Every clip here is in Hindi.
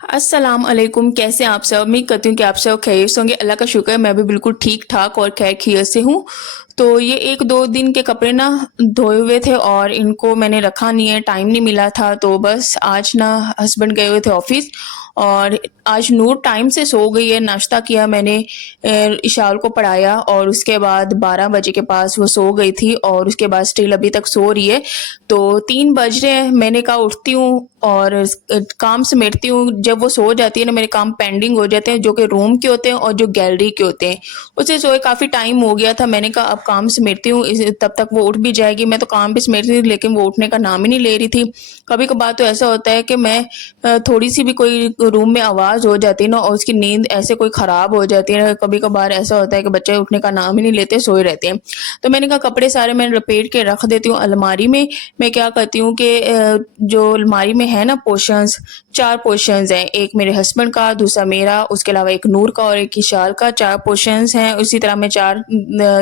अस्सलाम अलैकुम। कैसे हैं आप सब? उम्मीद करती हूँ कि आप सब खैरियत से होंगे। अल्लाह का शुक्र है, मैं भी बिल्कुल ठीक ठाक और खैर खैरियत से हूँ। तो ये एक दो दिन के कपड़े ना धोए हुए थे और इनको मैंने रखा नहीं है, टाइम नहीं मिला था। तो बस आज ना हस्बैंड गए हुए थे ऑफिस और आज नूर टाइम से सो गई है। नाश्ता किया मैंने, इशाल को पढ़ाया और उसके बाद 12 बजे के पास वो सो गई थी और उसके बाद स्टिल अभी तक सो रही है। तो 3 बज रहे हैं, मैंने कहा उठती हूँ और काम समेटती हूँ। जब वो सो जाती है ना, मेरे काम पेंडिंग हो जाते हैं, जो कि रूम के होते हैं और जो गैलरी के होते हैं। उसे सोए काफ़ी टाइम हो गया था, मैंने कहा अब काम समेटती हूँ, तब तक वो उठ भी जाएगी। मैं तो काम भी समेट रही थी लेकिन वो उठने का नाम ही नहीं ले रही थी। कभी कभार तो ऐसा होता है कि मैं थोड़ी सी भी कोई रूम में आवाज़ हो जाती है ना और उसकी नींद ऐसे कोई ख़राब हो जाती है ना, कभी कभार ऐसा होता है कि बच्चे उठने का नाम ही नहीं लेते, सोए रहते हैं। तो मैंने कहा कपड़े सारे मैं लपेट के रख देती हूँ अलमारी में। मैं क्या करती हूँ कि जो अलमारी में है ना पोर्शंस, 4 पोर्शंस हैं, एक मेरे हस्बैंड का, दूसरा मेरा, उसके अलावा एक नूर का और एक इशाल का। 4 पोर्शंस हैं। उसी तरह मैं 4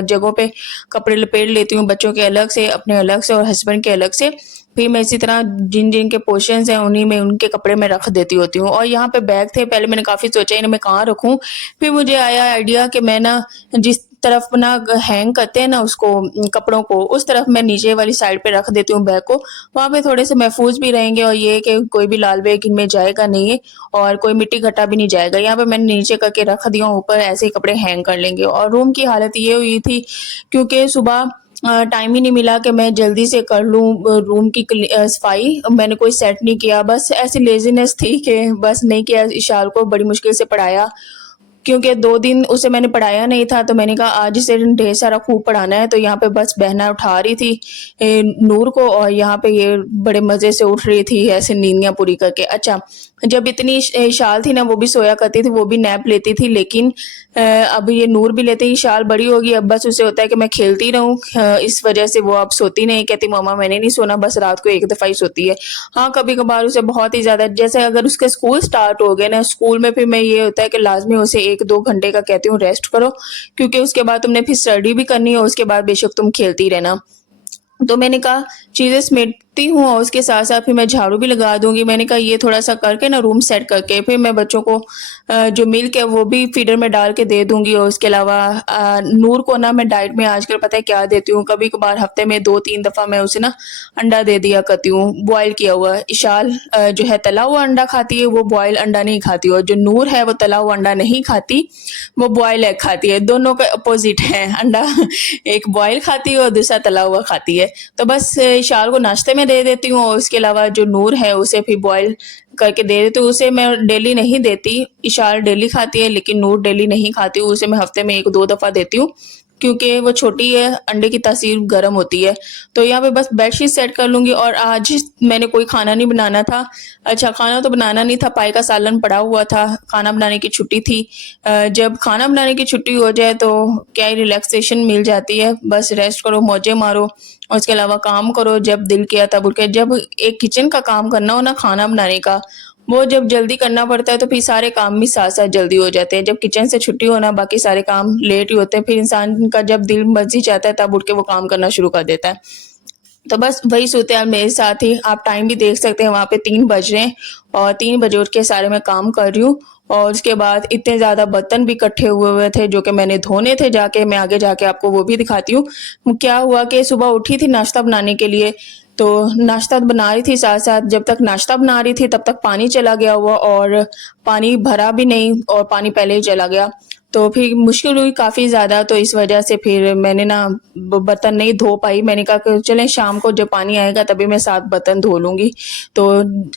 जगहों पे कपड़े लपेट लेती हूँ, बच्चों के अलग से, अपने अलग से और हस्बैंड के अलग से। फिर मैं इसी तरह जिन जिन के पोर्शंस हैं उन्हीं में उनके कपड़े मैं रख देती होती हूँ। और यहाँ पे बैग थे, पहले मैंने काफ़ी सोचा इन्हें मैं कहाँ रखूँ। फिर मुझे आया आइडिया कि मैं ना जिस तरफ ना हैंग करते हैं ना उसको, कपड़ों को, उस तरफ मैं नीचे वाली साइड पे रख देती हूँ बैग को। वहाँ पे थोड़े से महफूज भी रहेंगे और ये है कि कोई भी लाल बैग इनमें जाएगा नहीं है और कोई मिट्टी घटा भी नहीं जाएगा। यहाँ पे मैंने नीचे करके रख दिया, ऊपर ऐसे ही कपड़े हैंग कर लेंगे। और रूम की हालत ये हुई थी क्योंकि सुबह टाइम ही नहीं मिला कि मैं जल्दी से कर लूँ रूम की सफाई। मैंने कोई सेट नहीं किया, बस ऐसी लेजीनेस थी कि बस नहीं किया। इशाल को बड़ी मुश्किल से पढ़ाया क्योंकि 2 दिन उसे मैंने पढ़ाया नहीं था, तो मैंने कहा आज इसे ढेर सारा खूब पढ़ाना है। तो यहाँ पे बस बहना उठा रही थी नूर को और यहाँ पे ये बड़े मज़े से उठ रही थी ऐसे नींदियाँ पूरी करके। अच्छा, जब इतनी शाल थी ना वो भी सोया करती थी, वो भी नैप लेती थी, लेकिन अब ये नूर भी लेते ही शाल बड़ी होगी, अब बस उसे होता है कि मैं खेलती रहूँ। इस वजह से वो अब सोती नहीं, कहती मम्मा मैंने नहीं सोना, बस रात को एक दफ़ा ही सोती है। हाँ, कभी-कभार उसे बहुत ही ज़्यादा, जैसे अगर उसके स्कूल स्टार्ट हो गए ना, स्कूल में फिर मैं ये होता है कि लाज़मी उसे 1-2 घंटे का कहती हूँ रेस्ट करो, क्योंकि उसके बाद तुमने फिर स्टडी भी करनी है और उसके बाद बेशक तुम खेलती रहना। तो मैंने कहा चीज़ें समेटती हूँ और उसके साथ-साथ फिर मैं झाड़ू भी लगा दूँगी। मैंने कहा ये थोड़ा-सा करके ना रूम सेट करके फिर मैं बच्चों को जो मिल्क है वो भी फीडर में डाल के दे दूँगी। और उसके अलावा नूर को ना मैं डाइट में आजकल पता है क्या देती हूँ, कभी-कभार हफ्ते में 2-3 दफ़ा मैं उसे ना अंडा दे दिया करती हूँ, बॉयल किया हुआ। इशाल जो है तला हुआ अंडा खाती है, वो बॉयल अंडा नहीं खाती, और जो नूर है वो तला हुआ अंडा नहीं खाती, वो बॉयल एग खाती है। दोनों का अपोज़िट है, अंडा एक बॉयल खाती है और दूसरा तला हुआ खाती है। तो बस इशाल को नाश्ते में दे देती हूँ और उसके अलावा जो नूर है उसे फिर बॉयल करके दे देती हूँ। उसे मैं डेली नहीं देती, इशाल डेली खाती है लेकिन नूर डेली नहीं खाती हूँ, उसे मैं हफ्ते में 1-2 दफ़ा देती हूँ क्योंकि वो छोटी है, अंडे की तासीर गर्म होती है। तो यहाँ पे बस बेडशीट सेट कर लूँगी। और आज मैंने कोई खाना नहीं बनाना था। अच्छा, खाना तो बनाना नहीं था, पाई का सालन पड़ा हुआ था, खाना बनाने की छुट्टी थी। जब खाना बनाने की छुट्टी हो जाए तो क्या ही रिलैक्सेशन मिल जाती है, बस रेस्ट करो, मौजें मारो और उसके अलावा काम करो जब दिल किया तब उठ के। जब एक किचन का काम करना हो ना, खाना बनाने का, वो जब जल्दी करना पड़ता है तो फिर सारे काम भी साथ-साथ जल्दी हो जाते हैं। जब किचन से छुट्टी हो ना, बाकी सारे काम लेट ही होते हैं, फिर इंसान का जब दिल मर्ज़ी चाहता है तब उठ के वो काम करना शुरू कर देता है। तो बस वही सूरत-ए-हाल मेरे साथ ही, आप टाइम भी देख सकते हैं, वहाँ पे 3 बज रहे हैं और 3 बजे उठ के सारे मैं काम कर रही हूँ। और उसके बाद इतने ज़्यादा बर्तन भी इकट्ठे हुए हुए थे जो कि मैंने धोने थे जाके, मैं आगे जाके आपको वो भी दिखाती हूँ। क्या हुआ कि सुबह उठी थी नाश्ता बनाने के लिए, तो नाश्ता बना रही थी, साथ-साथ जब तक नाश्ता बना रही थी तब तक पानी चला गया हुआ और पानी भरा भी नहीं और पानी पहले ही चला गया। तो फिर मुश्किल हुई काफ़ी ज़्यादा, तो इस वजह से फिर मैंने ना बर्तन नहीं धो पाई। मैंने कहा कि चलें शाम को जब पानी आएगा तभी मैं 7 बर्तन धो लूँगी। तो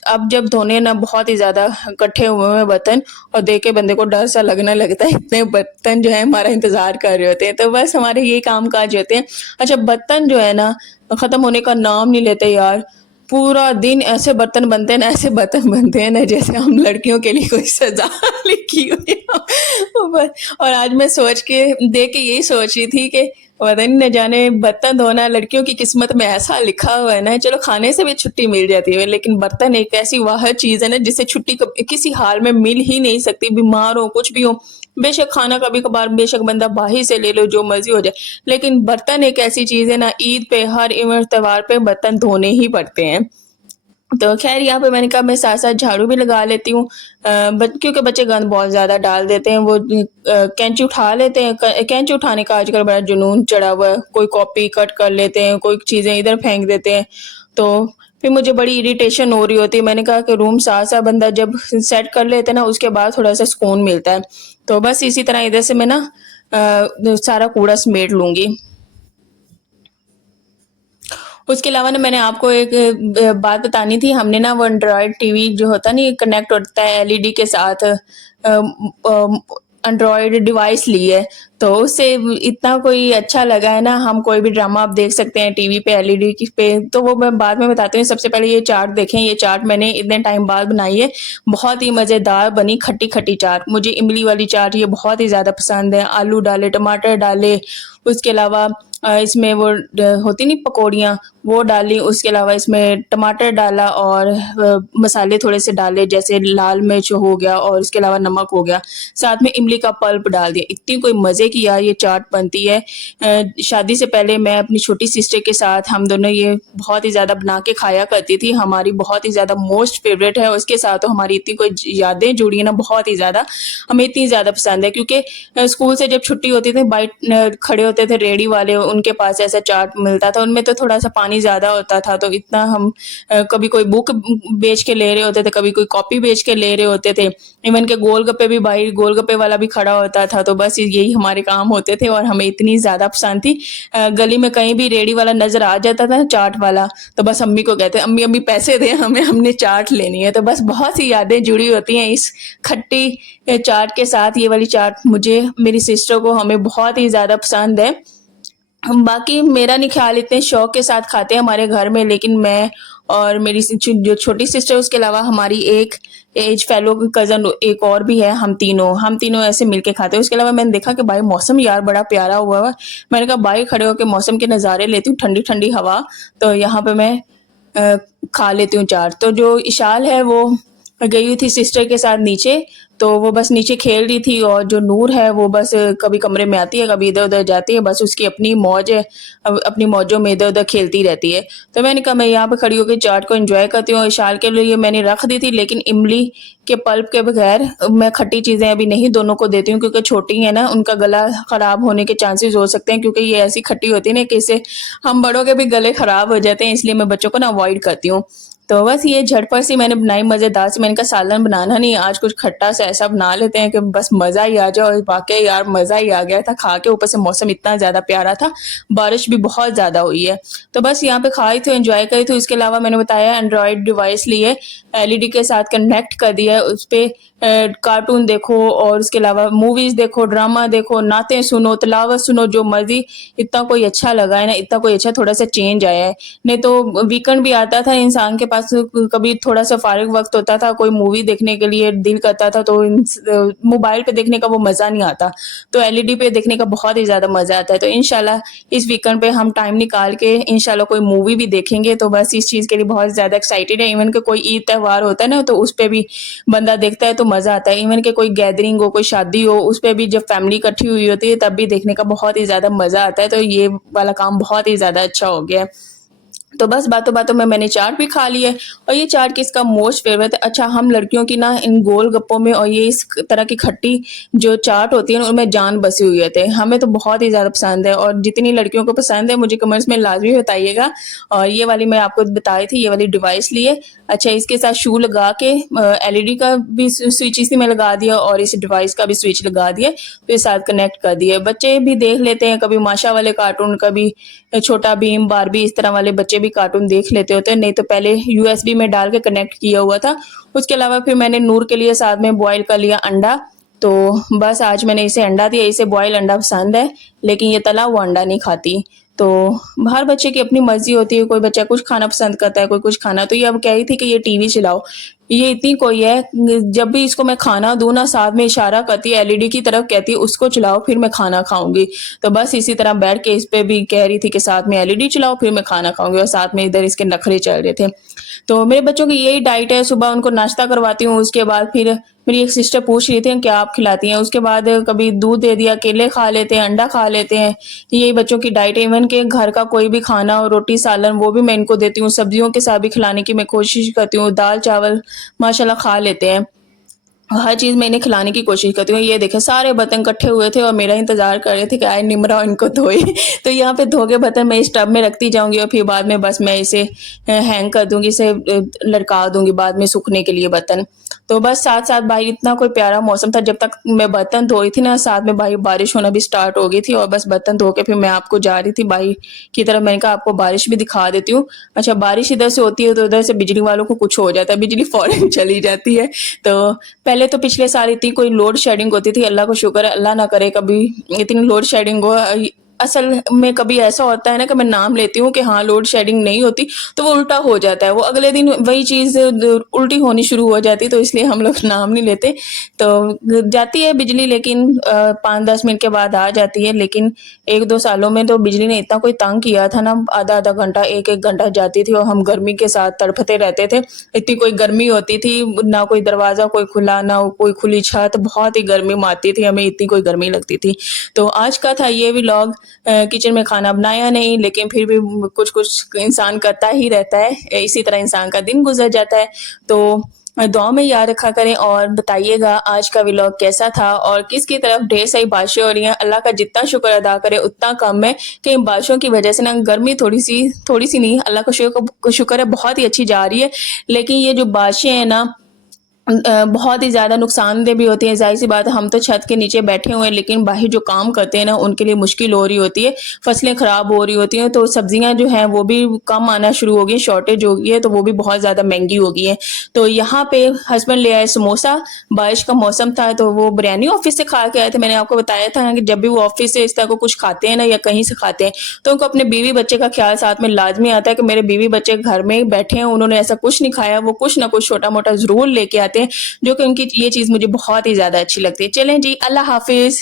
अब जब धोने ना बहुत ही ज़्यादा इकट्ठे हुए हैं बर्तन और देख के बंदे को डर सा लगने लगता है, इतने बर्तन जो है हमारा इंतज़ार कर रहे होते हैं। तो बस हमारे ये काम-काज होते हैं। अच्छा, बर्तन जो है ना ख़त्म होने का नाम नहीं लेते यार। पूरा दिन ऐसे बर्तन बनते हैं ना, ऐसे बर्तन बनते हैं ना जैसे हम लड़कियों के लिए कोई सज़ा लिखी हुई हो। बस, और आज मैं सोच के देख के यही सोच रही थी कि पता नहीं, न जाने बर्तन धोना लड़कियों की किस्मत में ऐसा लिखा हुआ है ना। चलो खाने से भी छुट्टी मिल जाती है लेकिन बर्तन एक ऐसी वाहिद चीज़ है ना जिससे छुट्टी किसी हाल में मिल ही नहीं सकती। बीमार हो, कुछ भी हो, बेशक खाना कभी कभार बेशक बंदा बाहर से ले लो, जो मर्जी हो जाए, लेकिन बर्तन एक ऐसी चीज़ है ना, ईद पे, हर इवेंट त्योहार पे बर्तन धोने ही पड़ते हैं। तो ख़ैर यहाँ पे मैंने कहा मैं साथ-साथ झाड़ू भी लगा लेती हूँ। बट क्योंकि बच्चे गंद बहुत ज़्यादा डाल देते हैं, वो कैंची उठा लेते हैं, क कैंची उठाने का आजकल बड़ा जुनून चढ़ा हुआ है। कोई कॉपी कट कर लेते हैं, कोई चीज़ें इधर फेंक देते हैं। तो फिर मुझे बड़ी इरिटेशन हो रही होती है। मैंने कहा कि रूम साफ-साफ बंदा जब सेट कर लेते हैं ना, उसके बाद थोड़ा-सा सुकून मिलता है। तो बस इसी तरह इधर से मैं ना सारा कूड़ा समेट लूँगी। उसके अलावा ना मैंने आपको एक बात बतानी थी। हमने ना वो एंड्रॉयड टीवी जो होता है ना, ये कनेक्ट होता है एलईडी के साथ, एंड्रॉयड डिवाइस ली है। तो उससे इतना कोई अच्छा लगा है ना, हम कोई भी ड्रामा आप देख सकते हैं टीवी पे एलईडी की पे। तो वो मैं बाद में बताती हूँ। सबसे पहले ये चाट देखें, ये चाट मैंने इतने टाइम बाद बनाई है। बहुत ही मज़ेदार बनी खट्टी-खट्टी चाट। मुझे इमली वाली चाट ये बहुत ही ज़्यादा पसंद है। आलू डाले, टमाटर डाले, उसके अलावा इसमें वो होती नहीं पकौड़ियाँ, वो डाली। उसके अलावा इसमें टमाटर डाला और मसाले थोड़े से डाले, जैसे लाल मिर्च हो गया और उसके अलावा नमक हो गया। साथ में इमली का पल्प डाल दिया। इतनी कोई मज़े की यार ये चाट बनती है। शादी से पहले मैं अपनी छोटी सिस्टर के साथ हम दोनों ये बहुत ही ज़्यादा बना के खाया करती थी। हमारी बहुत ही ज़्यादा मोस्ट फेवरेट है। उसके साथ तो हमारी इतनी कोई यादें जुड़ी हैं ना, बहुत ही ज़्यादा। हमें इतनी ज़्यादा पसंद है क्योंकि स्कूल से जब छुट्टी होती थी, खड़े होते थे रेडी वाले, उनके पास ऐसा चाट मिलता था। उनमें तो थोड़ा-सा पानी ज़्यादा होता था, तो इतना हम कभी कोई बुक बेच के ले रहे होते थे, कभी कोई कॉपी बेच के ले रहे होते थे। इवन के गोलगप्पे भी, भाई गोलगप्पे वाला भी खड़ा होता था। तो बस यही हमारे काम होते थे और हमें इतनी ज़्यादा पसंद थी। गली में कहीं भी रेडी वाला नज़र आ जाता था ना, चाट वाला, तो बस अम्मी को कहते, "अम्मी, अम्मी पैसे दें हमें, हमने चाट लेनी है।" तो बस बहुत सी यादें जुड़ी होती हैं इस खट्टी चाट के साथ। ये वाली चाट मुझे, मेरी सिस्टर को, हमें बहुत ही ज़्यादा पसंद है। बाकी मेरा नहीं ख़्याल इतने शौक के साथ खाते हैं हमारे घर में, लेकिन मैं और मेरी जो छोटी सिस्टर, उसके अलावा हमारी एक एज फेलो कज़न एक और भी है, हम तीनों ऐसे मिलके खाते हैं। उसके अलावा मैंने देखा कि भाई मौसम यार बड़ा प्यारा हुआ है। मैंने कहा बाहर खड़े होके मौसम के नज़ारे लेती हूँ, ठंडी-ठंडी हवा, तो यहाँ पे मैं अ, खा लेती हूँ चाट। तो जो इशाल है वो गई हुई थी सिस्टर के साथ नीचे, तो वो बस नीचे खेल रही थी, और जो नूर है वो बस कभी कमरे में आती है, कभी इधर-उधर जाती है, बस उसकी अपनी मौज है। अपनी मौजों में इधर-उधर खेलती रहती है। तो मैंने कहा मैं यहाँ पे खड़ी होके चाट को एन्जॉय करती हूँ, और इशाल के लिए मैंने रख दी थी, लेकिन इमली के पल्प के बगैर मैं खट्टी चीज़ें अभी नहीं दोनों को देती हूँ, क्योंकि छोटी है ना, उनका गला खराब होने के चांसेस हो सकते हैं, क्योंकि ये ऐसी खट्टी होती है ना कि इससे हम बड़ों के भी गले खराब हो जाते हैं, इसलिए मैं बच्चों को ना अवॉइड करती हूँ। तो बस ये झटपट सी मैंने बनाई मज़ेदार सी। मैंने कहा सालन बनाना नहीं, आज कुछ खट्टा सा ऐसा बना लेते हैं कि बस मज़ा ही आ जाए, और वाक़ई यार मज़ा ही आ गया था खा के। ऊपर से मौसम इतना ज़्यादा प्यारा था, बारिश भी बहुत ज़्यादा हुई है। तो बस यहाँ पे खा रही थी, एन्जॉय कर रही थी। उसके अलावा मैंने बताया एंड्रॉयड डिवाइस ली है, एलईडी के साथ कनेक्ट कर दिया है, उसपे कार्टून देखो और उसके अलावा मूवीज़ देखो, ड्रामा देखो, नातें सुनो, तिलावत सुनो, जो मर्ज़ी। इतना कोई अच्छा लगा है ना, इतना कोई अच्छा थोड़ा-सा चेंज आया है। नहीं तो वीकेंड भी आता था, इंसान के पास कभी थोड़ा-सा फ़ारिग वक़्त होता था, कोई मूवी देखने के लिए दिल करता था, तो मोबाइल पे देखने का वो मज़ा नहीं आता। तो एलईडी पे देखने का बहुत ही ज़्यादा मज़ा आता है। तो इंशाल्लाह इस वीकेंड पे हम टाइम निकाल के इंशाल्लाह कोई मूवी भी देखेंगे, तो बस इस चीज़ के लिए बहुत ज़्यादा एक्साइटेड है। इवन कि कोई ईद त्योहार होता है ना, तो उस पे भी बंदा देखता है तो मज़ा आता है। इवन कि कोई गैदरिंग हो, कोई शादी हो, उस पे भी जब फैमिली इकट्ठी हुई होती है, तब भी देखने का बहुत ही ज़्यादा मज़ा आता है। तो ये वाला काम बहुत ही ज़्यादा अच्छा हो गया है। तो बस बातों-बातों में मैंने चाट भी खा ली है, और ये चाट किसका मोस्ट फेवरेट है? अच्छा, हम लड़कियों की ना इन गोलगप्पों में और ये इस तरह की खट्टी जो चाट होती है ना, उनमें जान बसी हुई होती है। हमें तो बहुत ही ज़्यादा पसंद है, और जितनी लड़कियों को पसंद है मुझे कमेंट्स में लाज़मी बताइएगा। और ये वाली मैं आपको बताई थी, ये वाली डिवाइस ली है। अच्छा, इसके साथ शू लगा के एलईडी का भी स्विच इसी में लगा दिया, और इस डिवाइस का भी स्विच लगा दिया, फिर साथ कनेक्ट कर दिए। बच्चे भी देख लेते हैं, कभी माशा वाले कार्टून, कभी छोटा भीम, बार्बी, इस तरह वाले बच्चे भी कार्टून देख लेते होते हैं। नहीं तो पहले यूएसबी में डाल के कनेक्ट किया हुआ था। उसके अलावा फिर मैंने नूर के लिए साथ में बॉयल कर लिया अंडा। तो बस आज मैंने इसे अंडा दिया, इसे बॉयल अंडा पसंद है, लेकिन ये तला हुआ अंडा नहीं खाती। तो हर बच्चे की अपनी मर्ज़ी होती है, कोई बच्चा कुछ खाना पसंद करता है, कोई कुछ खाना। तो ये अब कह रही थी कि ये टीवी चलाओ। ये इतनी कोई है, जब भी इसको मैं खाना दूँ ना साथ में इशारा करती है, एलईडी की तरफ कहती है उसको चलाओ फिर मैं खाना खाऊँगी। तो बस इसी तरह बैठ के इस पे भी कह रही थी कि साथ में एलईडी चलाओ फिर मैं खाना खाऊँगी, और साथ में इधर इसके नखरे चल रहे थे। तो मेरे बच्चों की यही डाइट है, सुबह उनको नाश्ता करवाती हूँ, उसके बाद फिर मेरी एक सिस्टर पूछ रही थी क्या आप खिलाती हैं? उसके बाद कभी दूध दे दिया, केले खा लेते हैं, अंडा खा लेते हैं। यही बच्चों की डाइट है। इवन के घर का कोई भी खाना हो, रोटी, सालन, वो भी मैं इनको देती हूँ। सब्जियों के साथ भी खिलाने की मैं कोशिश करती हूँ। दाल-चावल माशाल्लाह खा लेते हैं। हर चीज़ मैं इन्हें खिलाने की कोशिश करती हूँ। ये देखें सारे बर्तन इकट्ठे हुए थे और मेरा इंतज़ार कर रहे थे कि आए निमरा और इनको धोए। तो यहाँ पे धो के बर्तन मैं इस टब में रखती जाऊँगी और फिर बाद में बस मैं इसे हैंग कर दूँगी, इसे लटका दूँगी बाद में सूखने के लिए बर्तन। तो बस साथ-साथ भाई इतना कोई प्यारा मौसम था, जब तक मैं बर्तन धो रही थी ना साथ में भाई बारिश होना भी स्टार्ट हो गई थी, और बस बर्तन धो के फिर मैं आपको जा रही थी भाई की तरफ। मैंने कहा आपको बारिश भी दिखा देती हूँ। अच्छा, बारिश इधर से होती है तो उधर से बिजली वालों को कुछ हो जाता है, बिजली फ़ौरन चली जाती है। तो पहले तो पिछले साल इतनी कोई लोड शेडिंग होती थी, अल्लाह को शुक्र है, अल्लाह ना करे कभी इतनी लोड शेडिंग हो। असल में कभी ऐसा होता है ना कि मैं नाम लेती हूँ कि हाँ लोड शेडिंग नहीं होती, तो वो उल्टा हो जाता है, वो अगले दिन वही चीज़ उल्टी होनी शुरू हो जाती है, तो इसलिए हम लोग नाम नहीं लेते। तो जाती है बिजली, लेकिन 5-10 मिनट के बाद आ जाती है। लेकिन 1-2 सालों में तो बिजली ने इतना कोई तंग किया था ना, आधा-आधा घंटा, 1-1 घंटा जाती थी और हम गर्मी के साथ तड़पते रहते थे। इतनी कोई गर्मी होती थी, ना कोई दरवाज़ा कोई खुला, ना कोई खुली छत, बहुत ही गर्मी मारती थी, हमें इतनी कोई गर्मी लगती थी। तो आज का था ये व्लॉग। किचन में खाना बनाया नहीं, लेकिन फिर भी कुछ-कुछ इंसान करता ही रहता है। इसी तरह इंसान का दिन गुज़र जाता है। तो दुआ में याद रखा करें और बताइएगा आज का व्लॉग कैसा था और किसकी तरफ ढेर सारी बारिशें हो रही हैं। अल्लाह का जितना शुक्र अदा करें उतना कम है कि इन बारिशों की वजह से ना गर्मी थोड़ी-सी नहीं, अल्लाह का शुक्र है बहुत ही अच्छी जा रही है। लेकिन ये जो बारिशें हैं ना बहुत ही ज़्यादा नुकसानदेह भी होती हैं। ज़ाहिर-सी बात है हम तो छत के नीचे बैठे हुए हैं, लेकिन बाहर जो काम करते हैं ना उनके लिए मुश्किल हो रही होती है। फसलें ख़राब हो रही होती हैं, तो सब्जियाँ जो हैं वो भी कम आना शुरू हो गई, शॉर्टेज हो गई है, तो वो भी बहुत ज़्यादा महँगी हो गई हैं। तो यहाँ पे हस्बैंड ले आए समोसा, बारिश का मौसम था तो वो बिरयानी ऑफ़िस से खा के आए थे। मैंने आपको बताया था ना कि जब भी वो ऑफ़िस से इस तरह को कुछ खाते हैं ना या कहीं से खाते हैं, तो उनको अपने बीवी बच्चे का ख़्याल साथ में लाज़मी आता है कि मेरे बीवी बच्चे घर में बैठे हैं, उन्होंने ऐसा कुछ नहीं खाया, वो कुछ ना कुछ छोटा-मोटा ज़रूर लेके आते हैं, जो कि उनकी ये चीज़ मुझे बहुत ही ज़्यादा अच्छी लगती है। चलें जी, अल्लाह हाफ़िज़।